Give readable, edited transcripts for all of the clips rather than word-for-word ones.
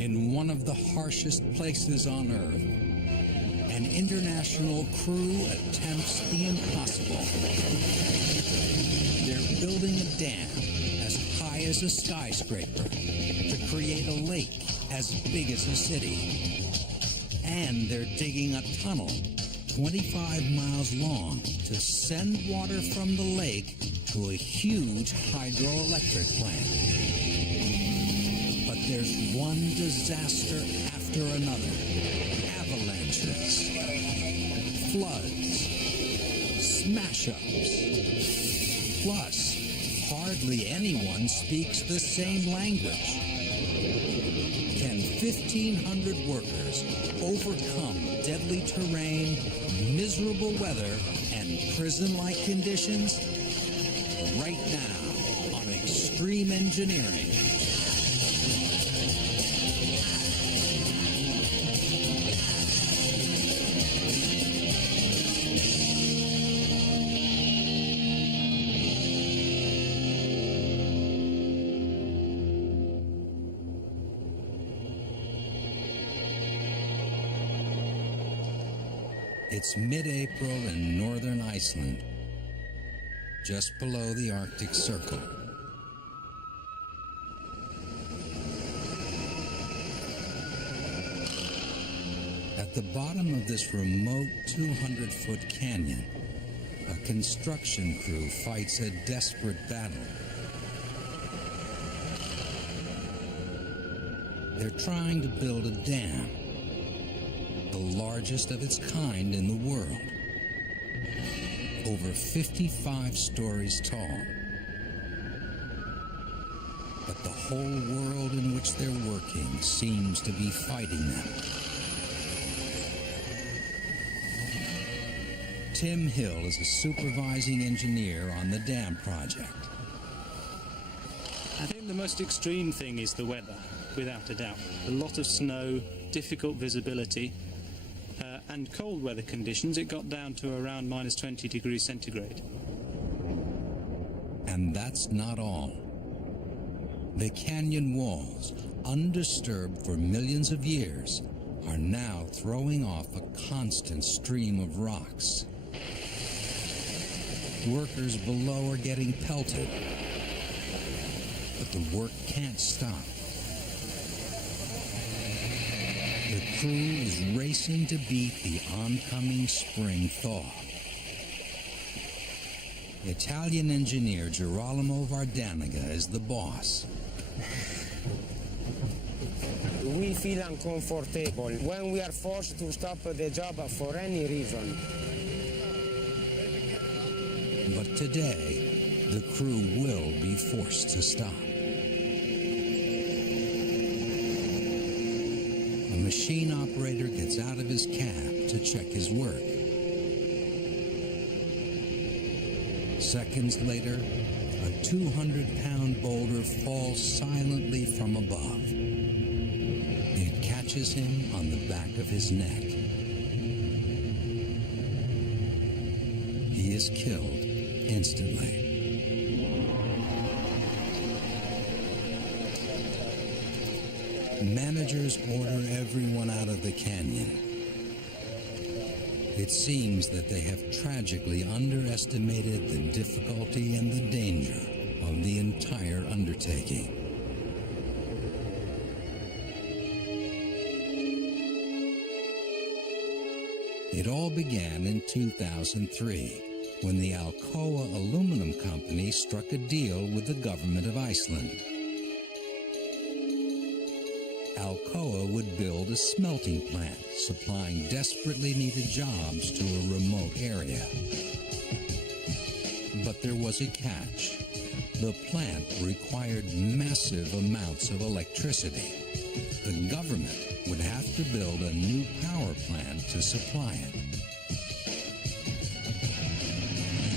In one of the harshest places on Earth, an international crew attempts the impossible. They're building a dam as high as a skyscraper to create a lake as big as a city. And they're digging a tunnel 25 miles long to send water from the lake to a huge hydroelectric plant. But there's one disaster after another. Avalanches, floods, smash-ups. Plus, hardly anyone speaks the same language. Can 1,500 workers overcome deadly terrain, miserable weather, and prison-like conditions? Right now on Extreme Engineering. It's mid-April in northern Iceland, just below the Arctic Circle. At the bottom of this remote 200-foot canyon, a construction crew fights a desperate battle. They're trying to build a dam, the largest of its kind in the world, over 55 stories tall. But the whole world in which they're working seems to be fighting them. Tim Hill is a supervising engineer on the dam project. I think the most extreme thing is the weather, without a doubt. A lot of snow, difficult visibility, and cold weather conditions. It got down to around minus 20 degrees centigrade. And that's not all. The canyon walls, undisturbed for millions of years, are now throwing off a constant stream of rocks. Workers below are getting pelted, but the work can't stop. The crew is racing to beat the oncoming spring thaw. Italian engineer Girolamo Vardaniga is the boss. We feel uncomfortable when we are forced to stop the job for any reason. But today, the crew will be forced to stop. A machine operator gets out of his cab to check his work. Seconds later, a 200-pound boulder falls silently from above. It catches him on the back of his neck. He is killed instantly. Managers order everyone out of the canyon. It seems that they have tragically underestimated the difficulty and the danger of the entire undertaking. It all began in 2003, when the Alcoa Aluminum Company struck a deal with the government of Iceland. Alcoa would build a smelting plant, supplying desperately needed jobs to a remote area. But there was a catch. The plant required massive amounts of electricity. The government would have to build a new power plant to supply it.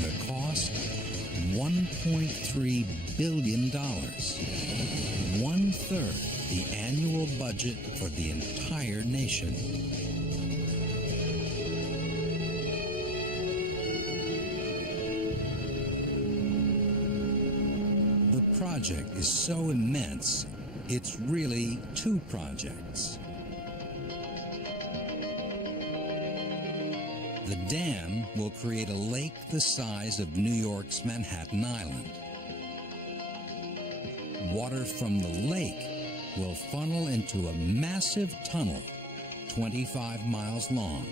The cost? $1.3 billion. 1/3 the annual budget for the entire nation. The project is so immense, It's really two projects. The dam will create a lake the size of New York's Manhattan Island. Water from the lake will funnel into a massive tunnel 25 miles long.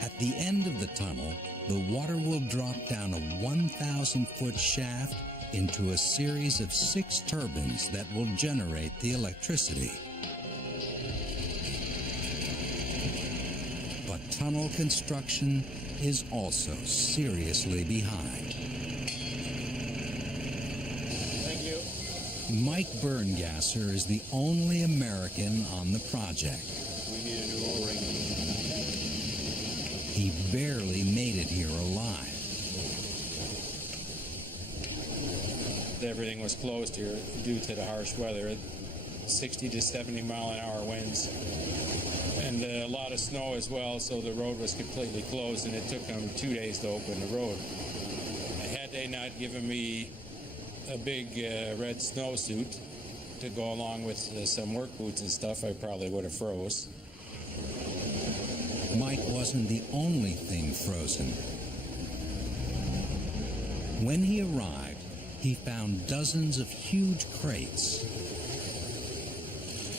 At the end of the tunnel, the water will drop down a 1,000-foot shaft into a series of 6 turbines that will generate the electricity. But tunnel construction is also seriously behind. Thank you. Mike Berngasser is the only American on the project. We need a new O-ring. He barely made it here alive. Everything was closed here due to the harsh weather, 60 to 70 mile an hour winds, and a lot of snow as well, so the road was completely closed, and it took them 2 days to open the road. Had they not given me a big red snowsuit to go along with some work boots and stuff, I probably would have froze. Mike wasn't the only thing frozen. When he arrived, he found dozens of huge crates.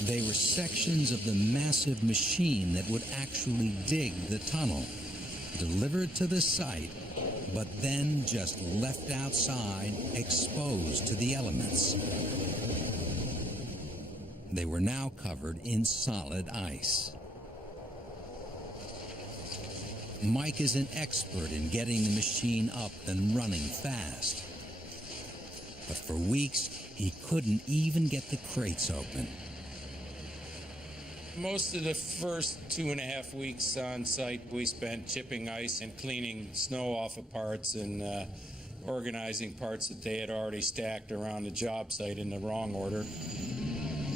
They were sections of the massive machine that would actually dig the tunnel, delivered to the site, but then just left outside, exposed to the elements. They were now covered in solid ice. Mike is an expert in getting the machine up and running fast. But for weeks, he couldn't even get the crates open. Most of the first 2.5 weeks on site, we spent chipping ice and cleaning snow off of parts and organizing parts that they had already stacked around the job site in the wrong order.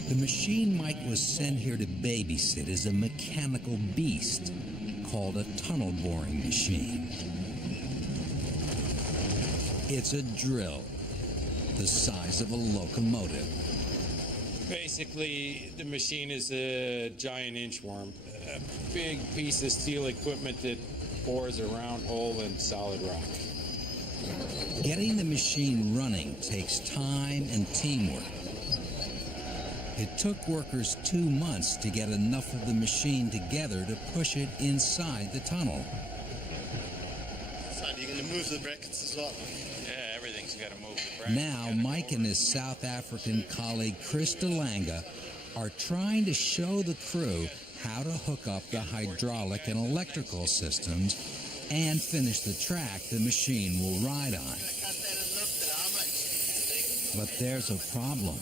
The machine Mike was sent here to babysit is a mechanical beast called a tunnel boring machine. It's a drill the size of a locomotive. Basically, the machine is a giant inchworm, a big piece of steel equipment that bores a round hole in solid rock. Getting the machine running takes time and teamwork. It took workers 2 months to get enough of the machine together to push it inside the tunnel. So you're going to move the brackets as well? Yeah, everything's got to move. The bracket. Now, Mike and his South African colleague Chris DeLanga are trying to show the crew how to hook up the hydraulic and electrical systems and finish the track the machine will ride on. But there's a problem.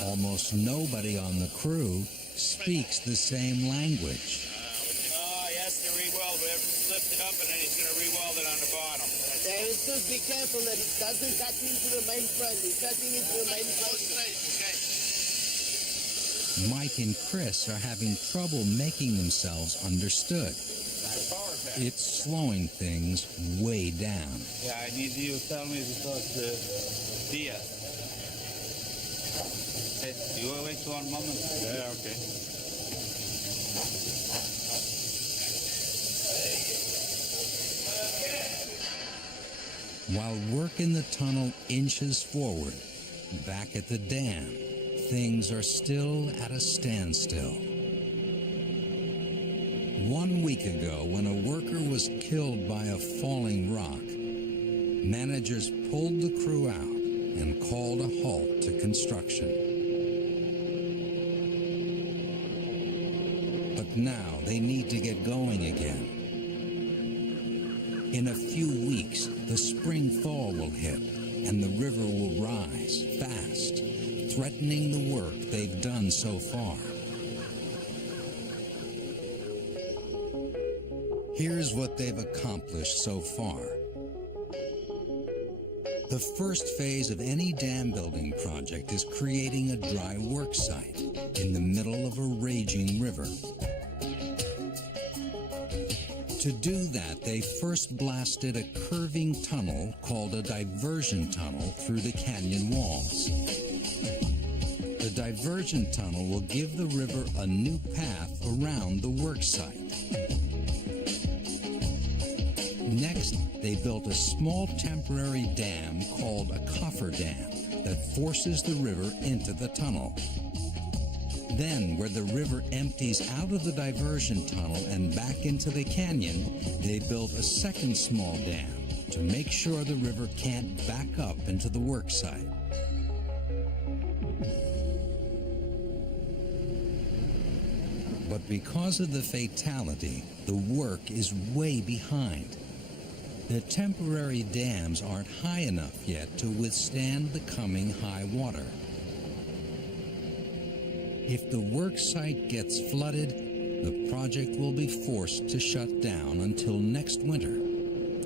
Almost nobody on the crew speaks the same language. He has to re-weld, but lift it up and then he's going to re-weld it on the bottom. There is to be careful that it doesn't cut into the main front. It's cutting into the main front. Mike and Chris are having trouble making themselves understood. It's slowing things way down. Yeah, I need you to tell me because the deer. Hey, you will wait 1 moment? Yeah, okay. While work in the tunnel inches forward, back at the dam, things are still at a standstill. 1 week ago, when a worker was killed by a falling rock, managers pulled the crew out and called a halt to construction. But now they need to get going again. In a few weeks, the spring-thaw will hit, and the river will rise fast, threatening the work they've done so far. Here's what they've accomplished so far. The first phase of any dam building project is creating a dry work site in the middle of a raging river. To do that, they first blasted a curving tunnel called a diversion tunnel through the canyon walls. The diversion tunnel will give the river a new path around the work site. Next, they built a small temporary dam called a cofferdam that forces the river into the tunnel. Then, where the river empties out of the diversion tunnel and back into the canyon, they built a second small dam to make sure the river can't back up into the work site. But because of the fatality, the work is way behind. The temporary dams aren't high enough yet to withstand the coming high water. If the work site gets flooded, the project will be forced to shut down until next winter,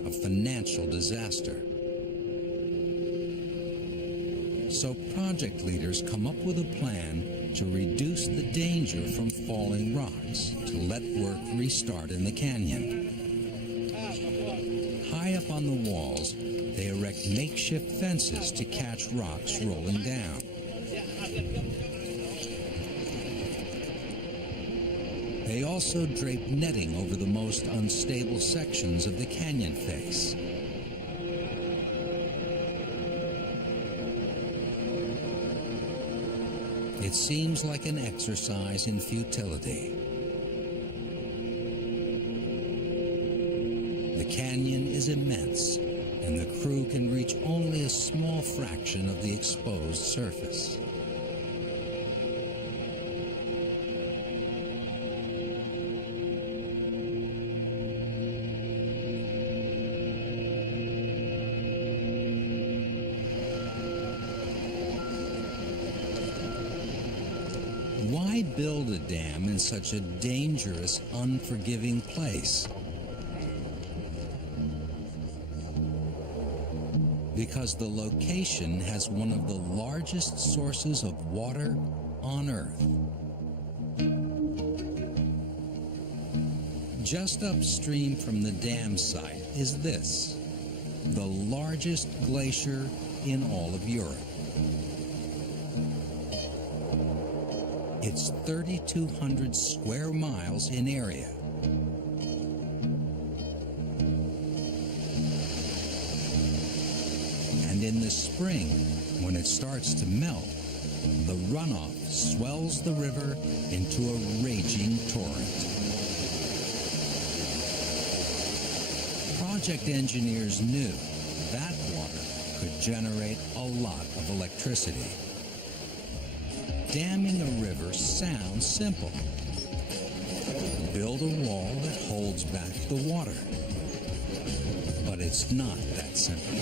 a financial disaster. So project leaders come up with a plan to reduce the danger from falling rocks to let work restart in the canyon. High up on the walls, they erect makeshift fences to catch rocks rolling down. They also drape netting over the most unstable sections of the canyon face. It seems like an exercise in futility. The canyon is immense, and the crew can reach only a small fraction of the exposed surface. Why build a dam in such a dangerous, unforgiving place? Because the location has one of the largest sources of water on Earth. Just upstream from the dam site is this, the largest glacier in all of Europe. It's 3,200 square miles in area. And in the spring, when it starts to melt, the runoff swells the river into a raging torrent. Project engineers knew that water could generate a lot of electricity. Damming a river sounds simple. Build a wall that holds back the water. But it's not that simple.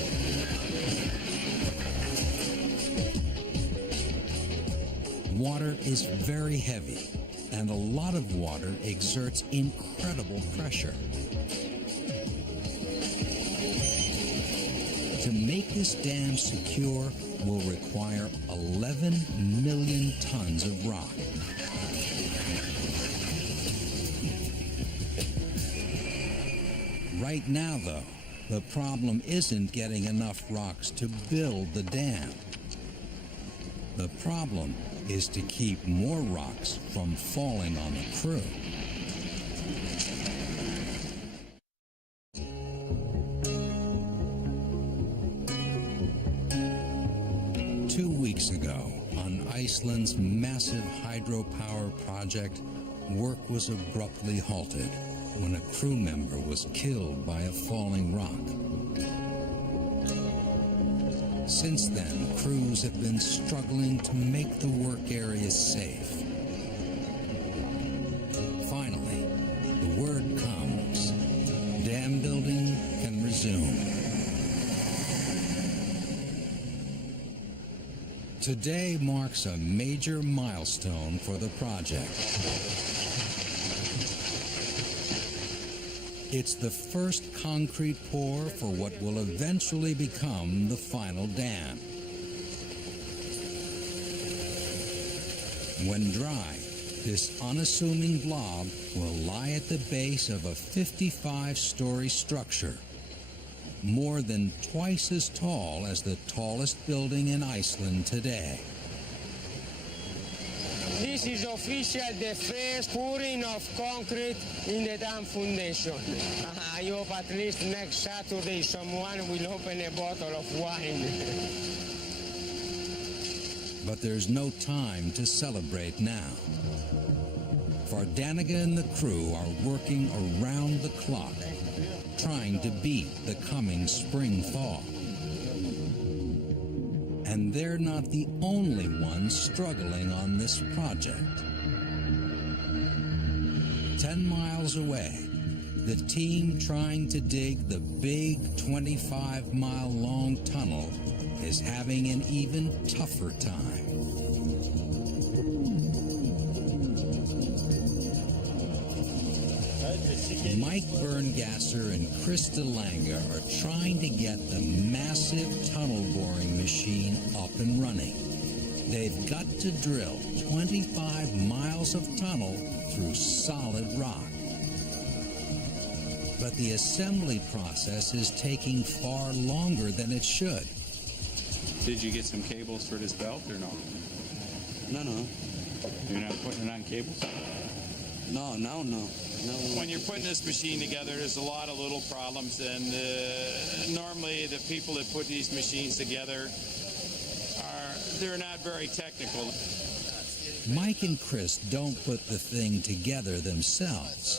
Water is very heavy, and a lot of water exerts incredible pressure. To make this dam secure will require 11 million tons of rock. Right now, though, the problem isn't getting enough rocks to build the dam. The problem is to keep more rocks from falling on the crew. Ago, on Iceland's massive hydropower project, work was abruptly halted when a crew member was killed by a falling rock. Since then, crews have been struggling to make the work areas safe. Finally, the word comes. Dam building can resume. Today marks a major milestone for the project. It's the first concrete pour for what will eventually become the final dam. When dry, this unassuming blob will lie at the base of a 55-story structure, more than twice as tall as the tallest building in Iceland today. This is official, the first pouring of concrete in the dam foundation. I hope at least next Saturday someone will open a bottle of wine. But there's no time to celebrate now. Vardanica and the crew are working around the clock, trying to beat the coming spring thaw. And they're not the only ones struggling on this project. 10 miles away, the team trying to dig the big 25-mile-long tunnel is having an even tougher time. Mike Berngasser and Chris DeLanga are trying to get the massive tunnel boring machine up and running. They've got to drill 25 miles of tunnel through solid rock. But the assembly process is taking far longer than it should. Did you get some cables for this belt or no? No. You're not putting it on cables? No. When you're putting this machine together, there's a lot of little problems, and normally the people that put these machines together they're not very technical. Mike and Chris don't put the thing together themselves.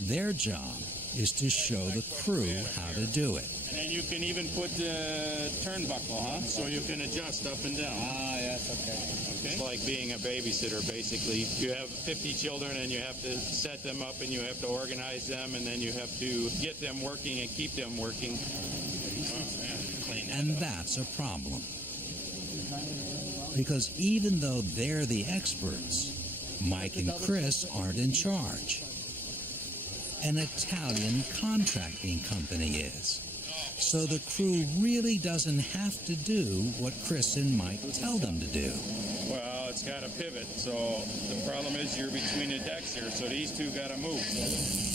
Their job is to show the crew how to do it. And then you can even put the turnbuckle, huh? So you can adjust up and down. Ah, yes, okay. It's like being a babysitter, basically. You have 50 children, and you have to set them up, and you have to organize them, and then you have to get them working and keep them working. And that's a problem. Because even though they're the experts, Mike and Chris aren't in charge. An Italian contracting company is. So the crew really doesn't have to do what Chris and Mike tell them to do. Well, it's got a pivot, so the problem is you're between the decks here, so these two got to move.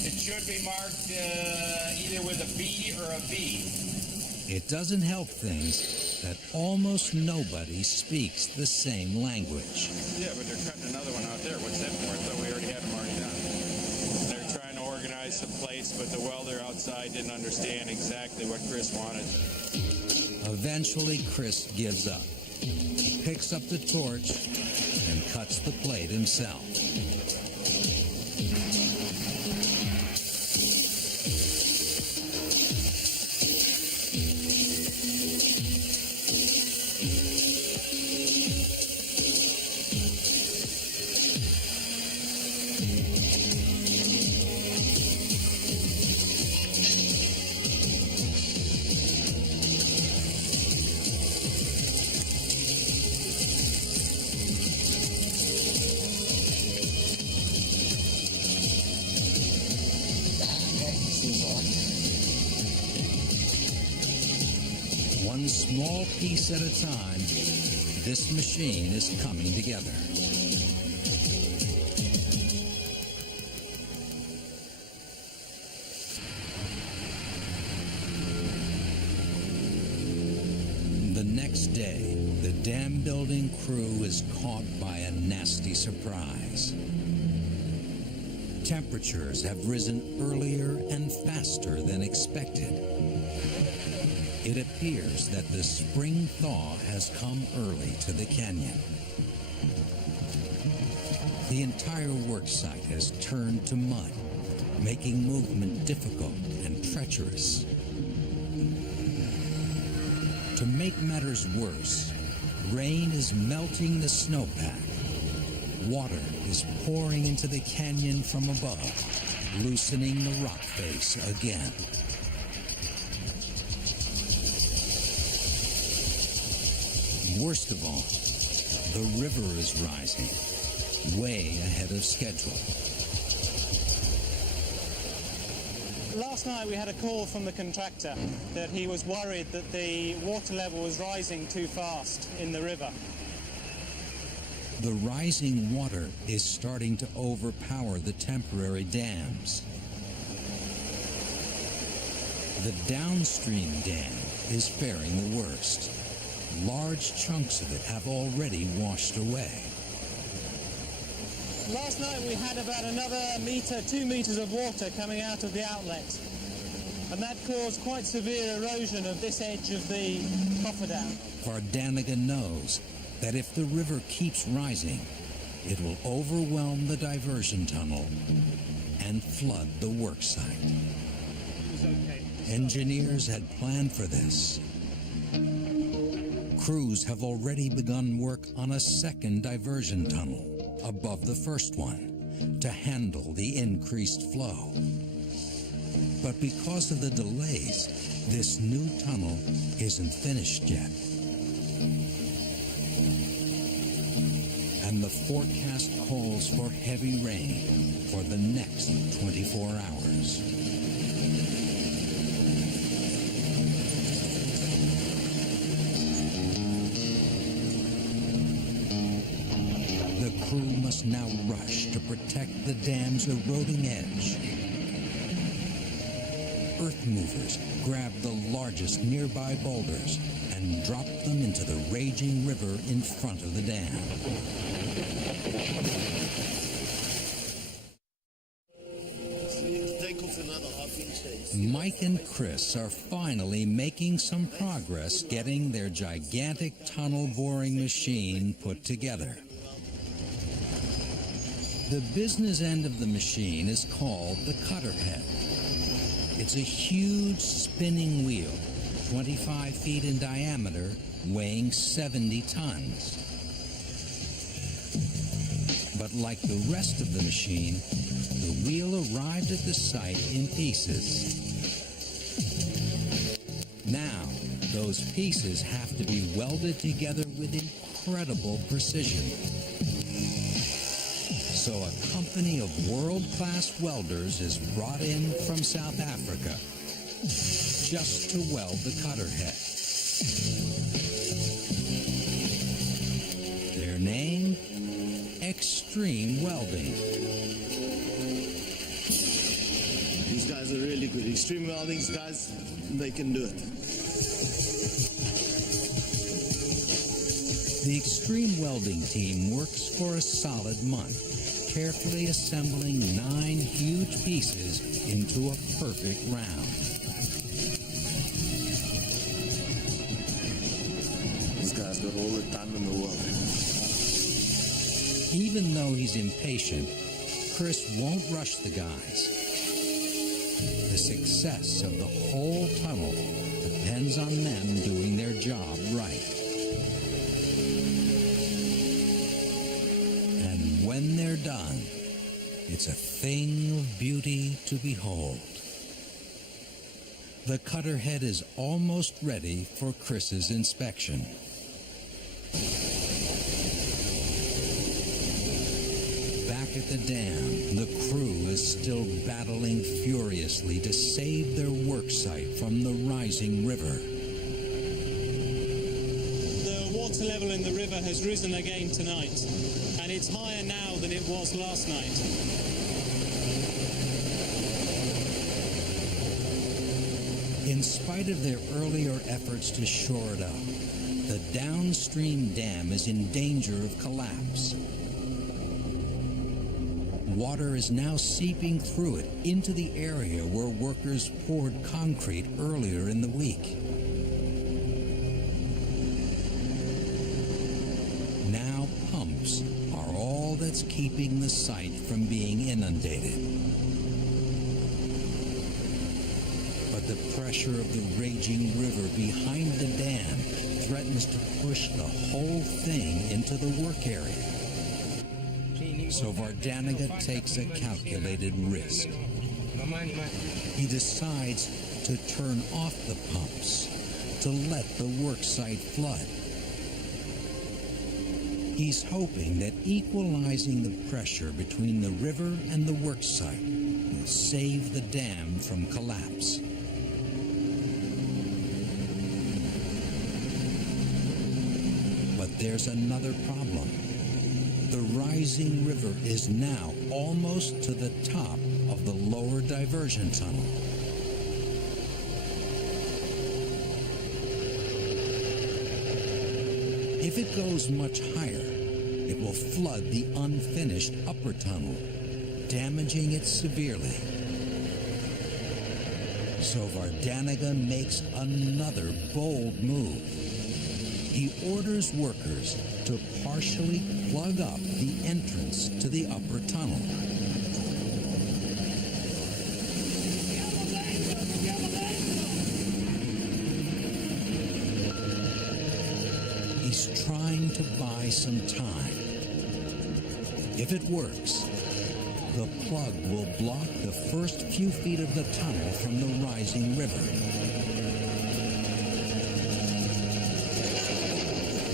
It should be marked either with a B or a B. It doesn't help things that almost nobody speaks the same language. Yeah, but they're cutting another one out there. What's that for? I thought we already had them already done. They're trying to organize some plates, but the welder outside didn't understand exactly what Chris wanted. Eventually, Chris gives up, picks up the torch, and cuts the plate himself. One small piece at a time, this machine is coming together. The next day, the dam building crew is caught by a nasty surprise. Temperatures have risen earlier and faster than expected. It appears that the spring thaw has come early to the canyon. The entire work site has turned to mud, making movement difficult and treacherous. To make matters worse, rain is melting the snowpack. Water is pouring into the canyon from above, loosening the rock face again. Worst of all, the river is rising, way ahead of schedule. Last night we had a call from the contractor that he was worried that the water level was rising too fast in the river. The rising water is starting to overpower the temporary dams. The downstream dam is faring the worst. Large chunks of it have already washed away. Last night we had about another 2 meters of water coming out of the outlet, and that caused quite severe erosion of this edge of the cofferdam. Vardaniga knows that if the river keeps rising, it will overwhelm the diversion tunnel and flood the worksite. Engineers had planned for this. Crews have already begun work on a second diversion tunnel above the first one to handle the increased flow. But because of the delays, this new tunnel isn't finished yet. And the forecast calls for heavy rain for the next 24 hours. The crew must now rush to protect the dam's eroding edge. Earth movers grab the largest nearby boulders and drop them into the raging river in front of the dam. Mike and Chris are finally making some progress getting their gigantic tunnel boring machine put together. The business end of the machine is called the cutter head. It's a huge spinning wheel, 25 feet in diameter, weighing 70 tons. But like the rest of the machine, the wheel arrived at the site in pieces. Now, those pieces have to be welded together with incredible precision. So a company of world-class welders is brought in from South Africa just to weld the cutter head. Their name? Extreme Welding. These guys are really good. Extreme Welding guys, they can do it. The Extreme Welding team works for a solid month, carefully assembling 9 huge pieces into a perfect round. These guys got all the time in the world. Even though he's impatient, Chris won't rush the guys. The success of the whole tunnel depends on them doing their job right. And when they're done, it's a thing of beauty to behold. The cutter head is almost ready for Chris's inspection. Back at the dam, the crew is still battling furiously to save their worksite from the rising river. The water level in the river has risen again tonight, and it's higher now than it was last night. In spite of their earlier efforts to shore it up, the downstream dam is in danger of collapse. Water is now seeping through it into the area where workers poured concrete earlier in the week. Now pumps are all that's keeping the site from being inundated. But the pressure of the raging river behind the dam threatens to push the whole thing into the work area. So Vardaniga takes a calculated risk. He decides to turn off the pumps to let the worksite flood. He's hoping that equalizing the pressure between the river and the worksite will save the dam from collapse. But there's another problem. The rising river is now almost to the top of the lower diversion tunnel. If it goes much higher, it will flood the unfinished upper tunnel, damaging it severely. So Vardaniga makes another bold move. He orders workers to partially plug up the entrance to the upper tunnel. He's trying to buy some time. If it works, the plug will block the first few feet of the tunnel from the rising river.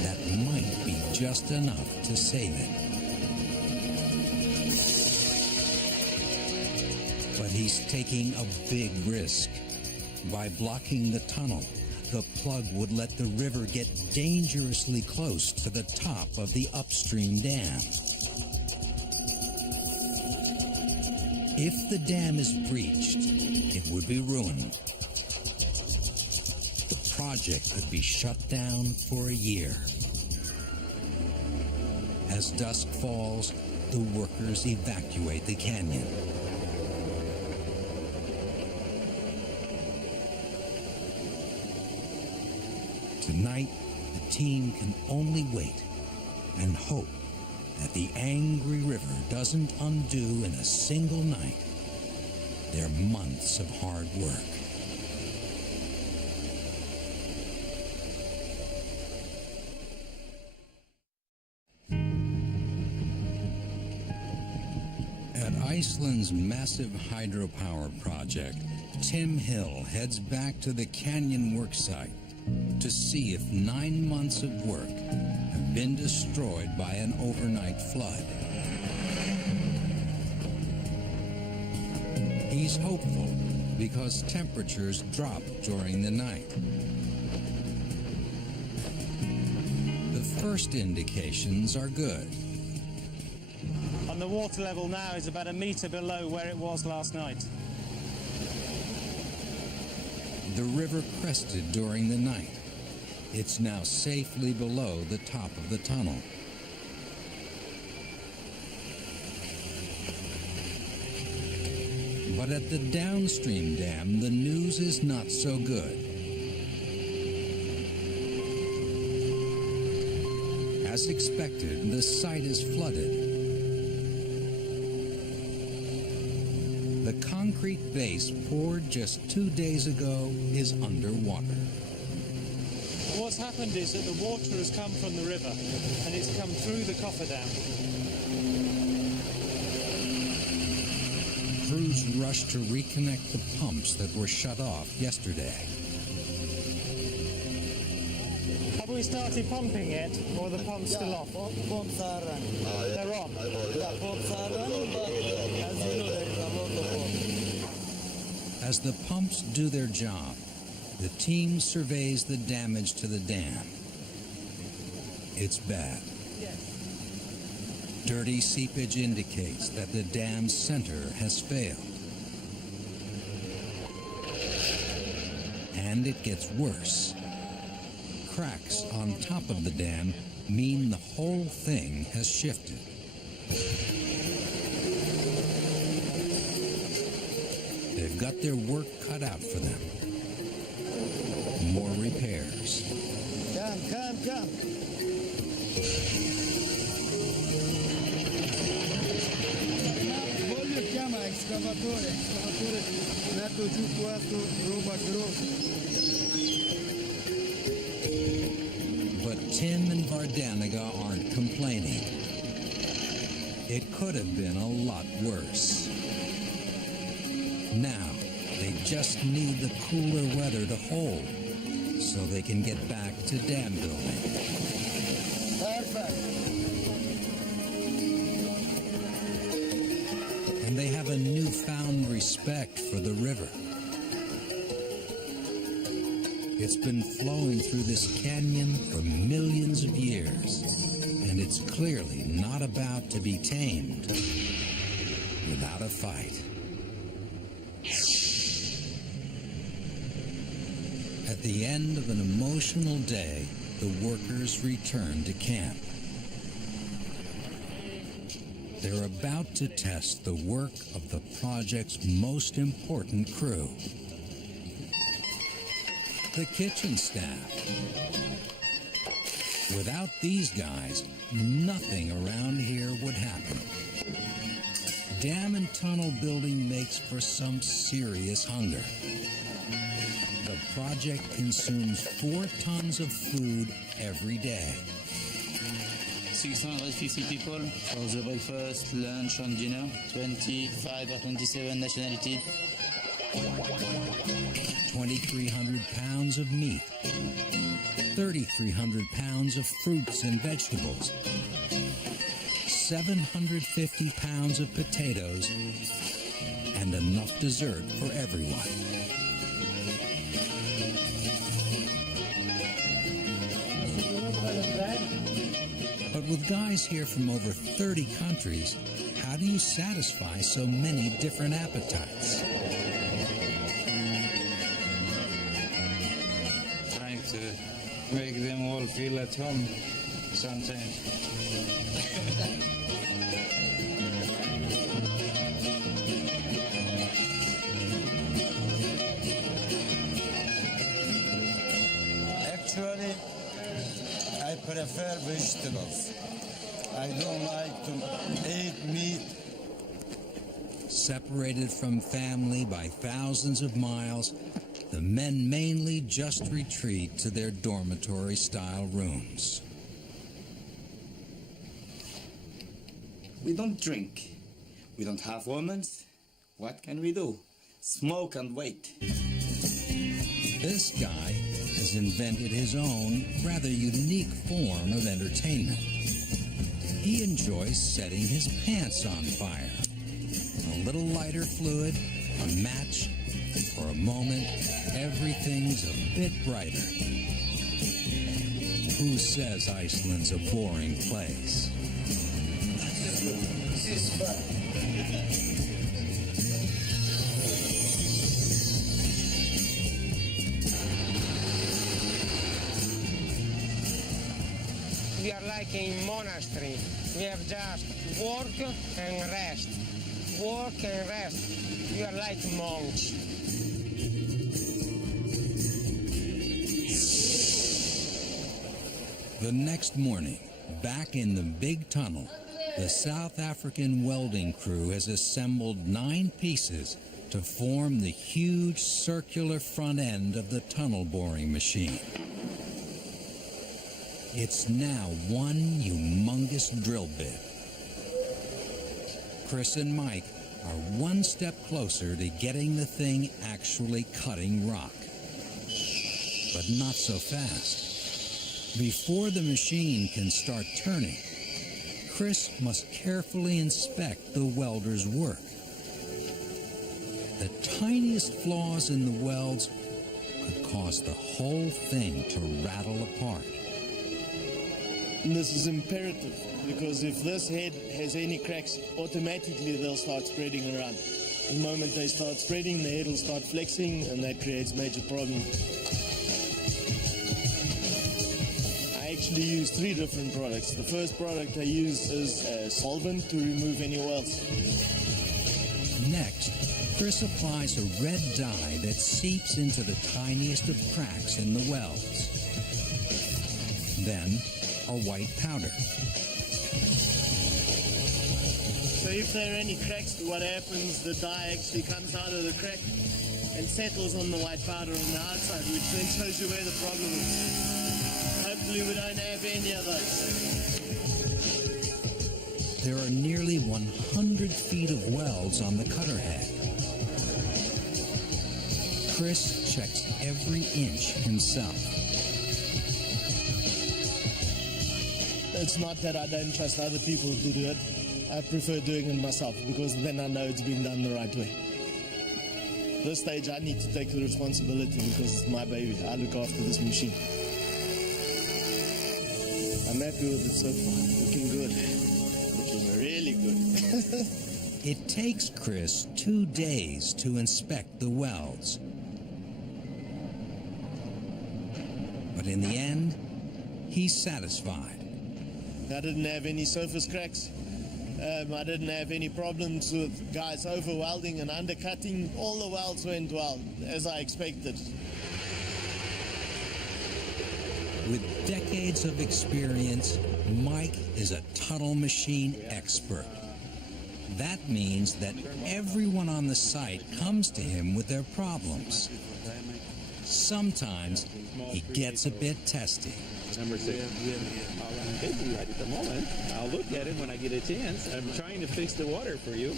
That might be just enough to save it. But he's taking a big risk. By blocking the tunnel, the plug would let the river get dangerously close to the top of the upstream dam. If the dam is breached, it would be ruined. The project could be shut down for a year. As dusk falls, the workers evacuate the canyon. Tonight, the team can only wait and hope that the angry river doesn't undo in a single night their months of hard work. At Iceland's massive hydropower project, Tim Hill heads back to the canyon worksite to see if 9 months of work have been destroyed by an overnight flood. He's hopeful because temperatures drop during the night. The first indications are good. And the water level now is about a metre below where it was last night. The river crested during the night. It's now safely below the top of the tunnel. But at the downstream dam, the news is not so good. As expected, the site is flooded. The concrete base poured just 2 days ago is underwater. What's happened is that the water has come from the river and it's come through the cofferdam. Crews rushed to reconnect the pumps that were shut off yesterday. Have we started pumping yet, or are the pumps still off? Pumps are running. They're on. Yeah, pumps are running, but as you know, there is a lot of pumps. As the pumps do their job, the team surveys the damage to the dam. It's bad. Dirty seepage indicates that the dam's center has failed. And it gets worse. Cracks on top of the dam mean the whole thing has shifted. They've got their work cut out for them. More repairs. Come. Voglio chiamare escavatore nato giù quattro, roba grossa. But Tim and Vardaniga aren't complaining. It could have been a lot worse. Now, they just need the cooler weather to hold so they can get back to dam building. Perfect. And they have a newfound respect for the river. It's been flowing through this canyon for millions of years, and it's clearly not about to be tamed without a fight. At the end of an emotional day, the workers return to camp. They're about to test the work of the project's most important crew, the kitchen staff. Without these guys, nothing around here would happen. Dam and tunnel building makes for some serious hunger. The project consumes 4 tons of food every day. 650 people for the breakfast, lunch, and dinner. 25 or 27 nationalities. 2,300 pounds of meat, 3,300 pounds of fruits and vegetables, 750 pounds of potatoes, and enough dessert for everyone. But with guys here from over 30 countries, how do you satisfy so many different appetites? Trying to make them all feel at home sometimes. Actually, I prefer vegetables. I don't like to eat meat. Separated from family by thousands of miles, the men mainly just retreat to their dormitory-style rooms. We don't drink. We don't have women. What can we do? Smoke and wait. This guy has invented his own rather unique form of entertainment. He enjoys setting his pants on fire. A little lighter fluid, a match. For a moment, everything's a bit brighter. Who says Iceland's a boring place? We are like a monastery. We have just work and rest. Work and rest. We are like monks. The next morning, back in the big tunnel, the South African welding crew has assembled 9 pieces to form the huge circular front end of the tunnel boring machine. It's now one humongous drill bit. Chris and Mike are one step closer to getting the thing actually cutting rock. But not so fast. Before the machine can start turning, Chris must carefully inspect the welder's work. The tiniest flaws in the welds could cause the whole thing to rattle apart. This is imperative because if this head has any cracks, automatically they'll start spreading around. The moment they start spreading, the head will start flexing, and that creates major problems. I actually use 3 different products. The first product I use is a solvent to remove any welds. Next, Chris applies a red dye that seeps into the tiniest of cracks in the welds. Then, a white powder. So if there are any cracks, what happens, the dye actually comes out of the crack and settles on the white powder on the outside, which then shows you where the problem is. Hopefully we don't have any of those. There are nearly 100 feet of welds on the cutter head. Chris checks every inch himself. It's not that I don't trust other people to do it. I prefer doing it myself because then I know it's been done the right way. This stage I need to take the responsibility because it's my baby. I look after this machine. I'm happy with it so far. Looking good. Looking really good. It takes Chris 2 days to inspect the welds. But in the end, he's satisfied. I didn't have any surface cracks. I didn't have any problems with guys over welding and undercutting. All the welds went well, as I expected. With decades of experience, Mike is a tunnel machine expert. That means that everyone on the site comes to him with their problems. Sometimes he gets a bit testy. Number 6. Busy right at the moment. I'll look at it when I get a chance. I'm trying to fix the water for you.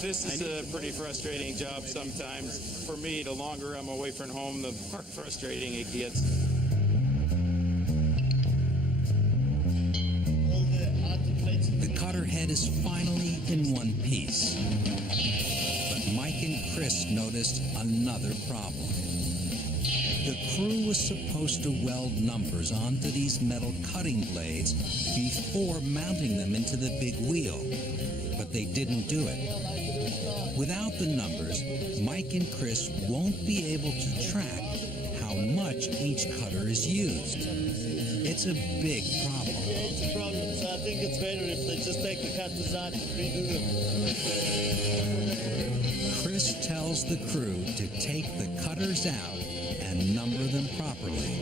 This is a pretty frustrating job sometimes. For me, the longer I'm away from home, the more frustrating it gets. The cutter head is finally in one piece. But Mike and Chris noticed another problem. The crew was supposed to weld numbers onto these metal cutting blades before mounting them into the big wheel, but they didn't do it. Without the numbers, Mike and Chris won't be able to track how much each cutter is used. It's a big problem. It's a problem, so I think it's better if they just take the cutters out and redo them. Chris tells the crew to take the cutters out and number them properly.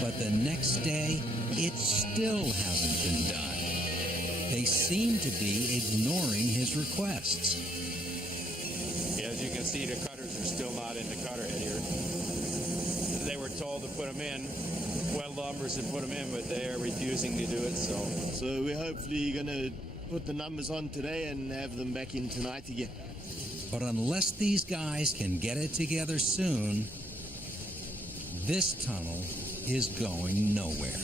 But the next day, it still hasn't been done. They seem to be ignoring his requests. Yeah, as you can see, the cutters are still not in the cutter head here. They were told to put them in, weld numbers and put them in, but they are refusing to do it, so. So we're hopefully going to put the numbers on today and have them back in tonight again. But unless these guys can get it together soon, this tunnel is going nowhere.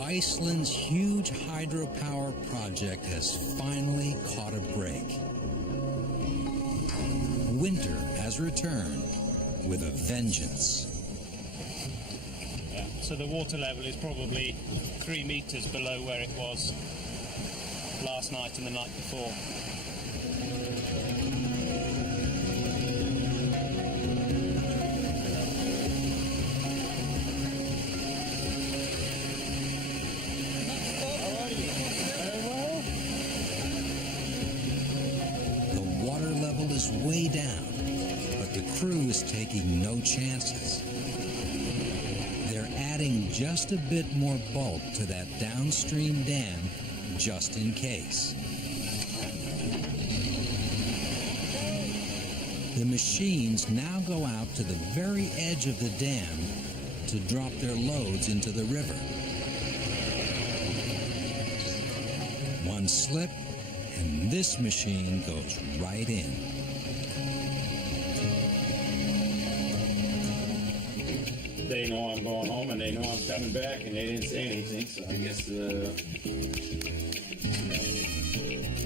Iceland's huge hydropower project has finally caught a break. Winter has returned with a vengeance. Yeah, so the water level is probably 3 meters below where it was last night and the night before. The water level is way down, but the crew is taking no chances. They're adding just a bit more bulk to that downstream dam just in case. The machines now go out to the very edge of the dam to drop their loads into the river. One slip, and this machine goes right in. They know I'm going home and they know I'm coming back and they didn't say anything, so I guess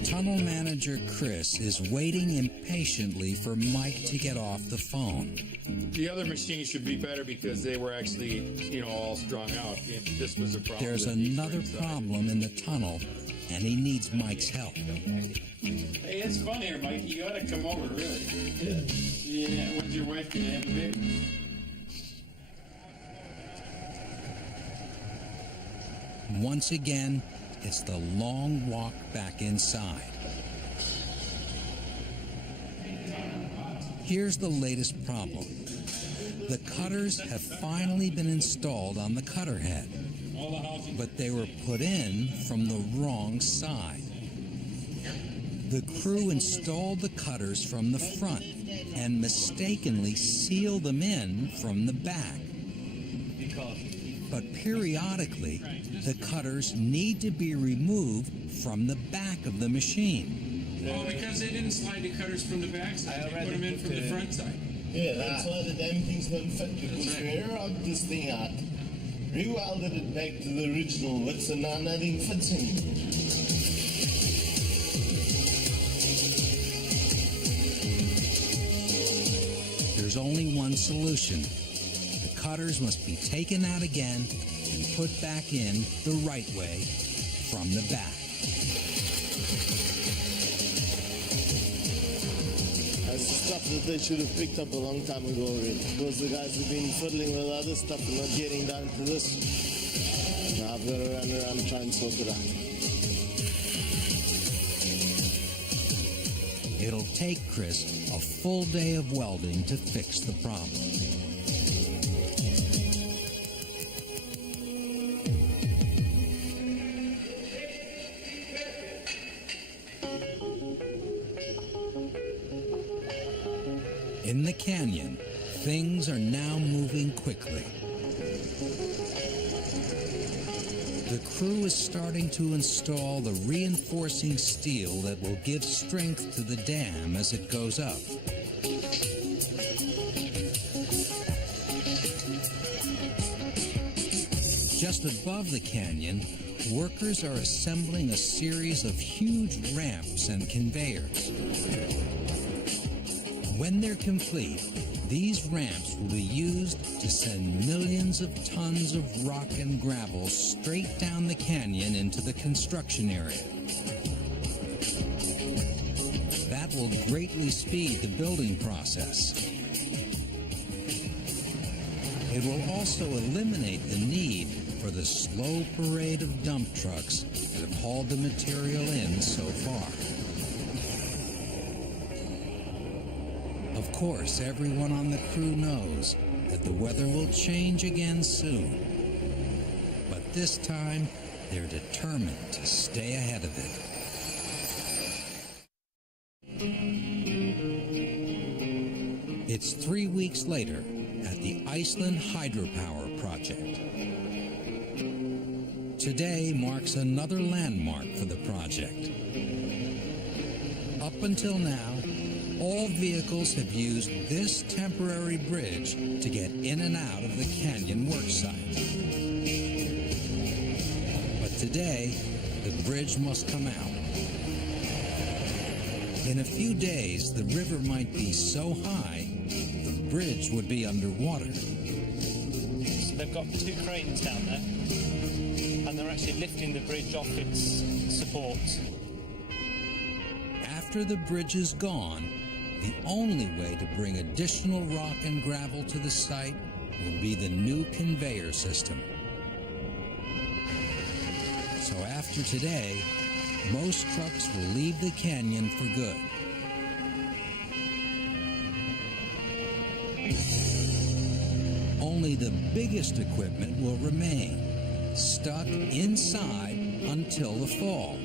Tunnel manager Chris is waiting impatiently for Mike to get off the phone. the other machines should be better because they were actually, all strung out. This was a problem. There's another problem in the tunnel, and he needs Mike's help. Hey, it's fun here, Mike. You ought to come over, really. Yeah, when's your wife going to have a baby? Once again, it's the long walk back inside. Here's the latest problem. The cutters have finally been installed on the cutter head, but they were put in from the wrong side. The crew installed the cutters from the front and mistakenly sealed them in from the back. But periodically, the cutters need to be removed from the back of the machine. Oh, because they didn't slide the cutters from the back side. They put them in from the front side. Yeah, that's why the damn things don't fit, because we aired this thing out, re-welded it back to the original width, so now nothing fits anymore. There's only one solution. The cutters must be taken out again and put back in the right way from the back. stuff that they should have picked up a long time ago already. Because the guys have been fiddling with other stuff and not getting down to this. Now I've got to run around and try and sort it out. It'll take Chris a full day of welding to fix the problem. In the canyon, things are now moving quickly. The crew is starting to install the reinforcing steel that will give strength to the dam as it goes up. Just above the canyon, workers are assembling a series of huge ramps and conveyors. When they're complete, these ramps will be used to send millions of tons of rock and gravel straight down the canyon into the construction area. That will greatly speed the building process. It will also eliminate the need for the slow parade of dump trucks that have hauled the material in so far. Of course, everyone on the crew knows that the weather will change again soon. But this time, they're determined to stay ahead of it. It's 3 weeks later at the Iceland hydropower project. Today marks another landmark for the project. Up until now, all vehicles have used this temporary bridge to get in and out of the canyon worksite. But today, the bridge must come out. In a few days, the river might be so high, the bridge would be underwater. So they've got 2 cranes down there, and they're actually lifting the bridge off its supports. After the bridge is gone, the only way to bring additional rock and gravel to the site will be the new conveyor system. So after today, most trucks will leave the canyon for good. Only the biggest equipment will remain, stuck inside until the fall.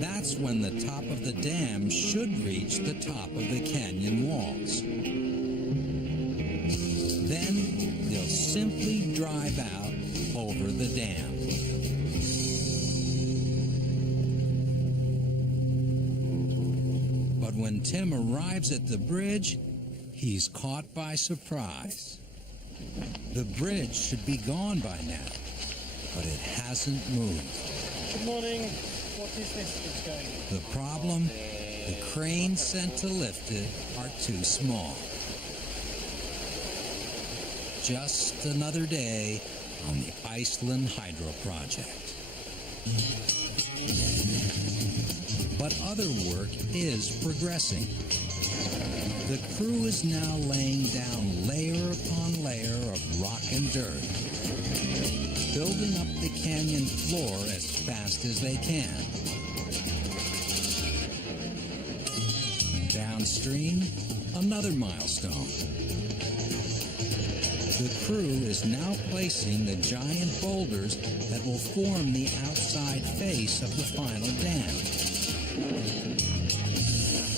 That's when the top of the dam should reach the top of the canyon walls. Then they'll simply drive out over the dam. But when Tim arrives at the bridge, he's caught by surprise. The bridge should be gone by now, but it hasn't moved. Good morning. What is this that's going? The problem? The cranes sent to lift it are too small. Just another day on the Iceland Hydro Project. But other work is progressing. The crew is now laying down layer upon layer of rock and dirt, building up the canyon floor as fast as they can. Downstream, another milestone. The crew is now placing the giant boulders that will form the outside face of the final dam.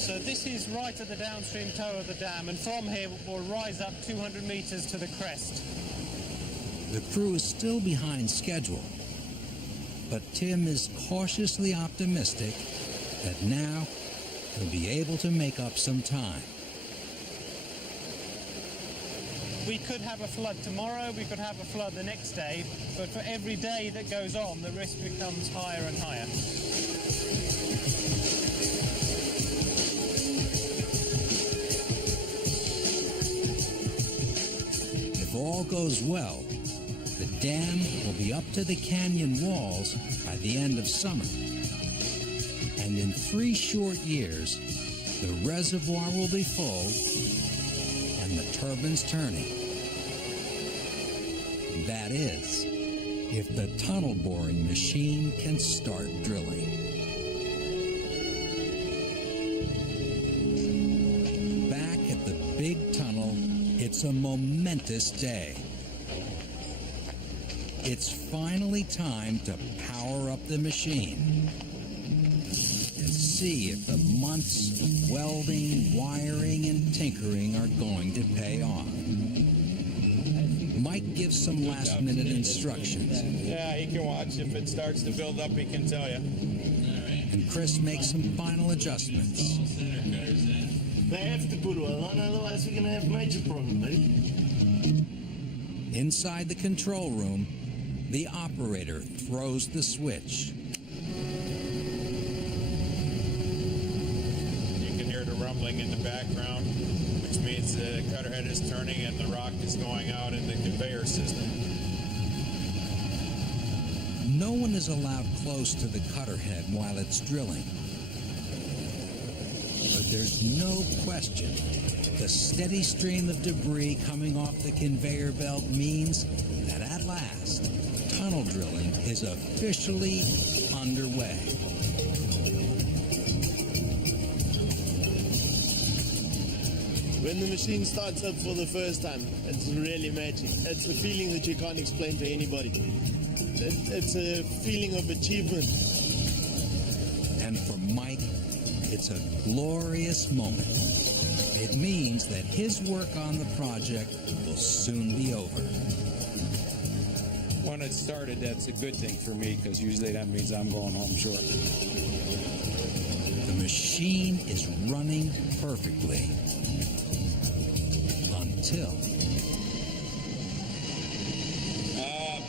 So this is right at the downstream toe of the dam, and from here we'll rise up 200 meters to the crest. The crew is still behind schedule, but Tim is cautiously optimistic that now he'll be able to make up some time. We could have a flood tomorrow, we could have a flood the next day, but for every day that goes on, the risk becomes higher and higher. If all goes well, the dam will be up to the canyon walls by the end of summer. And in 3 short years, the reservoir will be full and the turbines turning. That is, if the tunnel boring machine can start drilling. Back at the big tunnel, it's a momentous day. It's finally time to power up the machine and see if the months of welding, wiring, and tinkering are going to pay off. Mike gives some last-minute instructions. Yeah, he can watch. If it starts to build up, he can tell you. And Chris makes some final adjustments. They have to put oil on, otherwise we're going to have major problems, buddy. Inside the control room, the operator throws the switch. You can hear the rumbling in the background, which means the cutter head is turning and the rock is going out in the conveyor system. No one is allowed close to the cutter head while it's drilling. But there's no question the steady stream of debris coming off the conveyor belt means that at last, tunnel drilling is officially underway. When the machine starts up for the first time, it's really magic. It's a feeling that you can't explain to anybody. It's a feeling of achievement. And for Mike, it's a glorious moment. It means that his work on the project will soon be over. When it started, that's a good thing for me because usually that means I'm going home short. The machine is running perfectly. Until...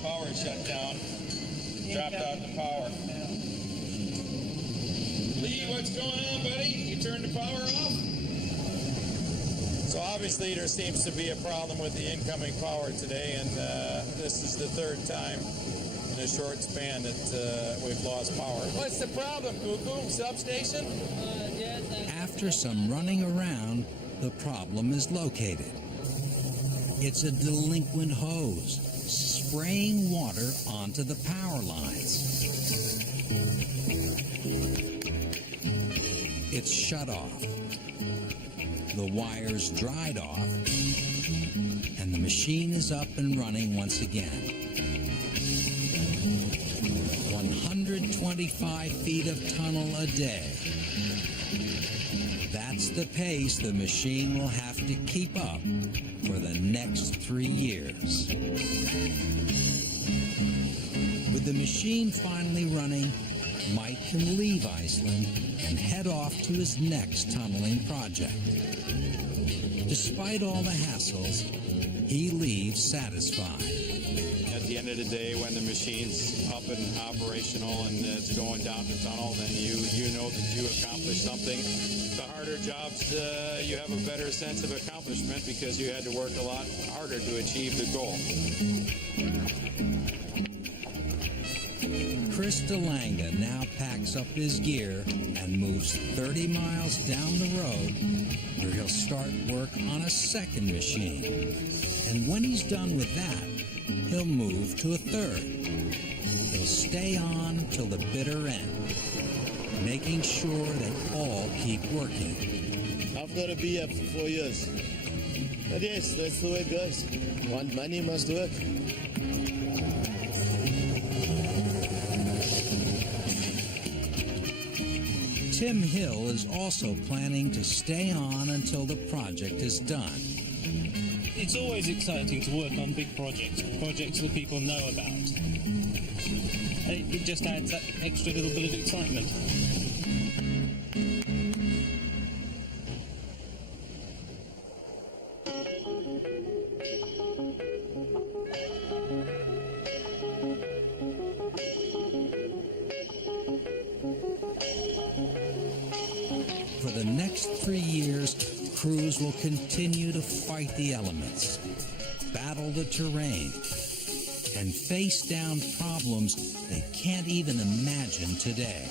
Power shut down. Dropped out the power. Lee, what's going on, buddy? You turned the power off? So obviously there seems to be a problem with the incoming power today, and this is the third time in a short span that we've lost power. What's the problem, Cuckoo? Substation? After some running around, the problem is located. It's a delinquent hose spraying water onto the power lines. It's shut off. The wires dried off, and the machine is up and running once again. 125 feet of tunnel a day. That's the pace the machine will have to keep up for the next 3 years. With the machine finally running, Mike can leave Iceland and head off to his next tunneling project. Despite all the hassles, he leaves satisfied. At the end of the day, when the machine's up and operational and it's going down the tunnel, then you know that you accomplished something. The harder jobs, you have a better sense of accomplishment because you had to work a lot harder to achieve the goal. Chris DeLanga now packs up his gear and moves 30 miles down the road where he'll start work on a second machine. And when he's done with that, he'll move to a third. He'll stay on till the bitter end, making sure they all keep working. I've got to be here for 4 years. But yes, that's the way it goes. Want money, must work. Tim Hill is also planning to stay on until the project is done. It's always exciting to work on big projects that people know about. It just adds that extra little bit of excitement. For the next 3 years, crews will continue to fight the elements, battle the terrain, and face down problems they can't even imagine today.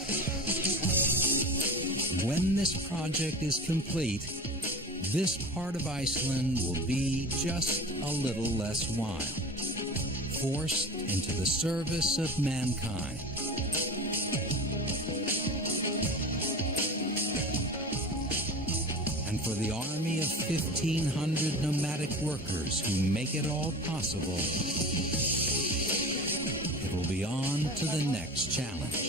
when this project is complete, this part of Iceland will be just a little less wild, forced into the service of mankind. And for the army of 1,500 nomadic workers who make it all possible, it will be on to the next challenge.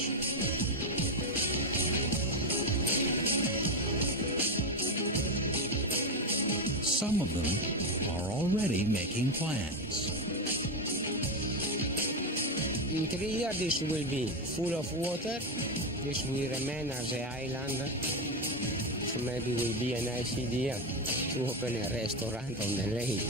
Some of them are already making plans. In 3 years, this will be full of water. This will remain as an island. So maybe it will be a nice idea to open a restaurant on the lake.